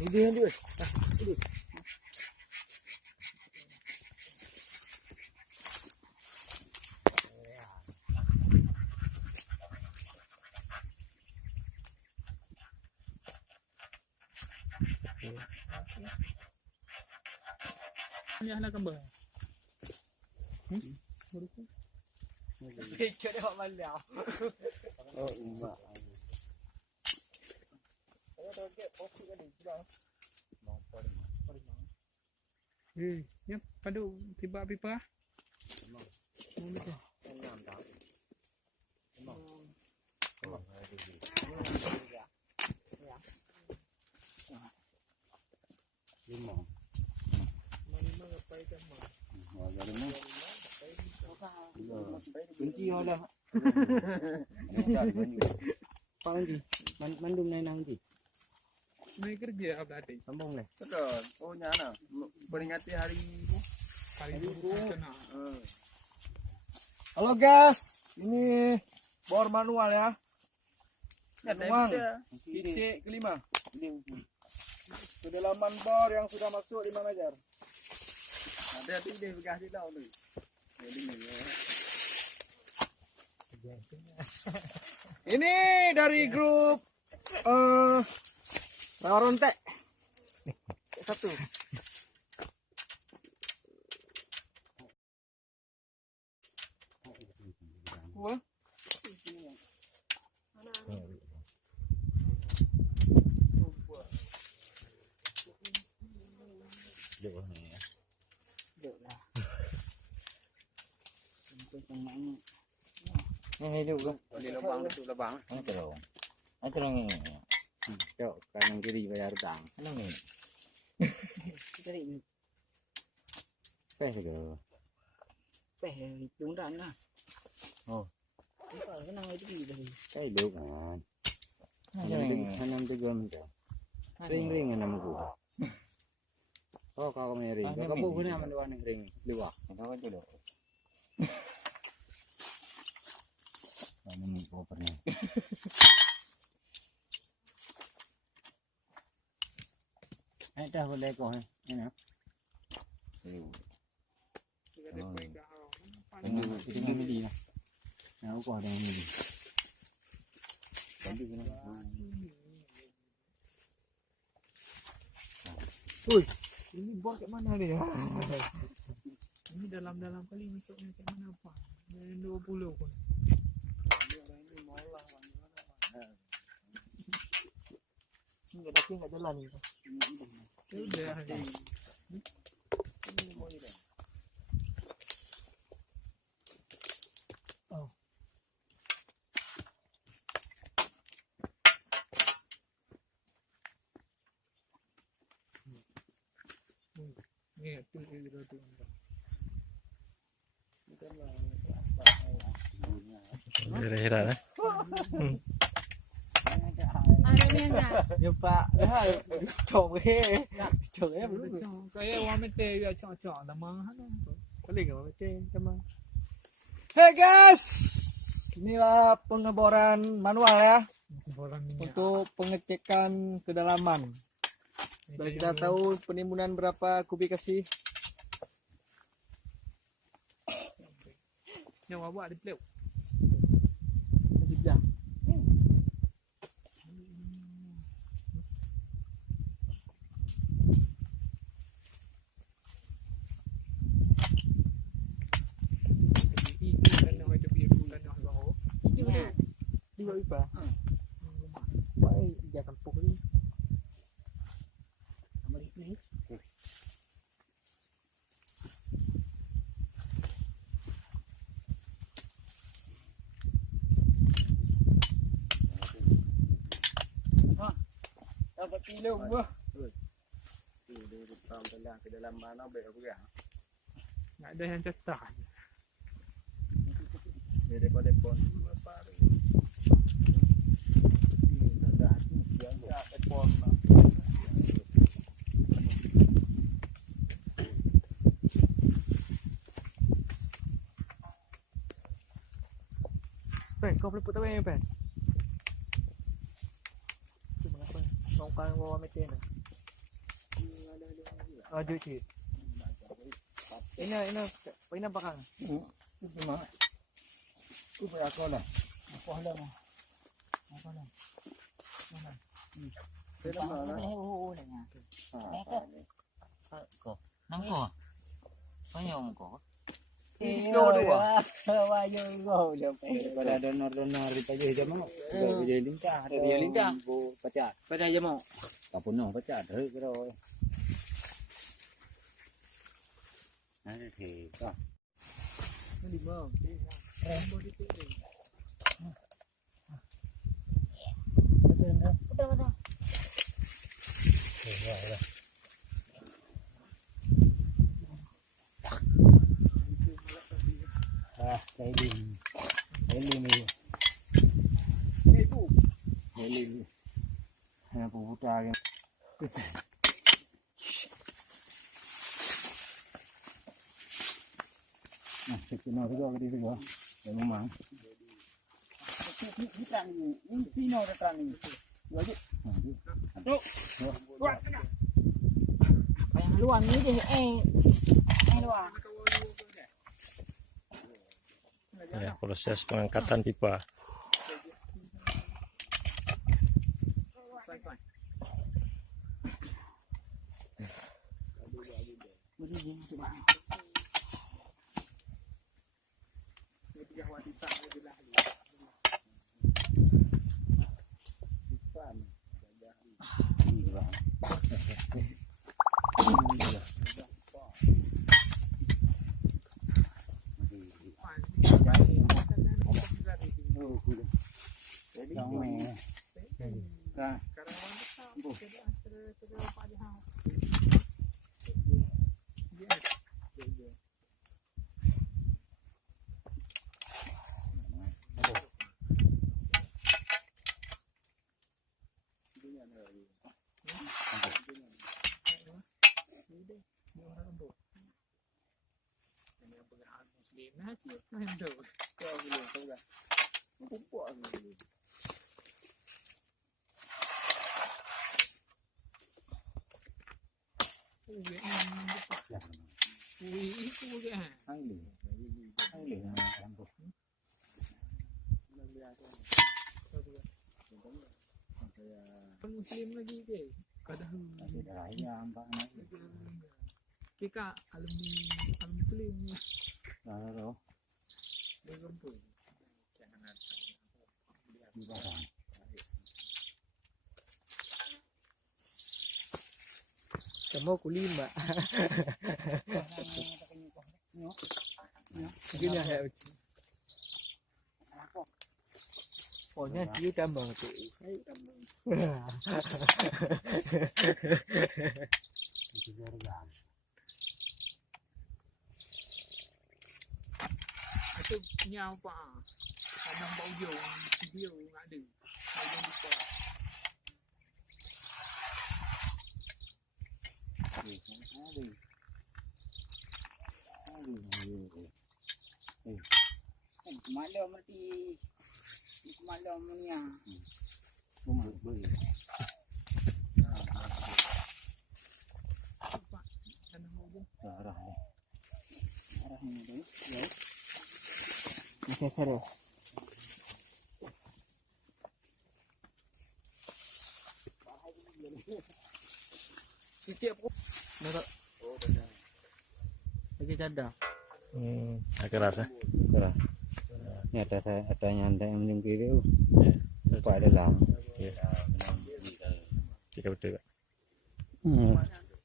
Ini dia. Ini. Ini anak kembang. Kecil dia malah. Oh, emak. Ya, padu tiba pipa. Kunci ada. Pang di. Mandum nai nang di. Mai kerja apa tadi? Sambung le. Betul. Oh nyana. Peringati hari Hari Minggu kena. Halo guys, ini bor manual ya. Manual. Titik kelima. Kedalaman bor yang sudah masuk 5 meter. Hati-hati deh bekas di laut tu. Ini dari grup Rawarontek. Satu. Wah. Ini juga. Di lubang tu lubang. Ini terong. Ini terong ini. Cok, kanan kiri bayar dang. Ano ni? Dari ini Peh ke. hitung ran lah. Oh. Apa kena itu dari. Kay do kan. Hanam tu gam tu. Ring anam ko. Oh, kau may ring. Kau po guna man duwa ng ring. Liwa. Ito ko tulo. Ano ni ko pa niya. Ay, dah boleh ko ha. Ano? Tinggal mili na. Ako ko ada mili. Tadi kena. Ui, ini bor kat mana dia? Ini dalam-dalam kali masuknya kat mana apa? Dari 20 pun. Enggak tapi enggak jalan ni. Sudah hari. Ni tu dia tu. Hira-hira lah. Ada ni enggak? Ya Pak, dah cok he. Cok he. Kaya orang mete ya cok-cok lemah kan. Kali ke orang mete sama. Hey guys, inilah pengeboran manual ya Boran minyak. untuk pengecekan kedalaman. Dan kita tahu penimbunan berapa kubikasi. Yang awak ada pleu. Sudah. Dua ipa. Baik, jangan pukul ni. Ambil ni. Dapat kilo buah. Dia sampai ke dalam mana baik apa ya? Tak ada yang cetak. Dia daripada pon apa ni? Ada dia pon. Pen, kau boleh putar pen, pen. Tu mengapa? Kau kan bawa metin. Maju cik. Ini apa kang? Itu gimana? Itu berapa lah? Apa lah mah? Apa lah? Kita mana? Nang ko. Kanyang ko. Kilo dua. Pada donor di pagi jam mo. Jadi lintah. Dia lintah. Pacat. Pada aja mau. Kapuno pacat. Pero. Ano thì có. Ini mau. Cái lim. Cái lim đi. Cái lim. Ha phụ tra cái. Nah, kita nak juga di sini, di rumah. Sino datang ni? Yang luar ni je luar. Ya, proses pengangkatan pipa. Muslim lagi ke? Kadang kita alumni Muslim ni. Đó. Dia kumpul. Kamu kulima. Gini ya. Pokoknya dia tambah tu. Itu punya apa? Kadang bau jauh, dia nggak ada. Kalau lupa. Malam mati. Malam ni ah. Masih serius. Setiap Lagi cadang. Agak rasa. Đó. Nhà ta nhà yang bên kiri tu. Ya, Pak dalam. ya. Tidak betul. Hmm.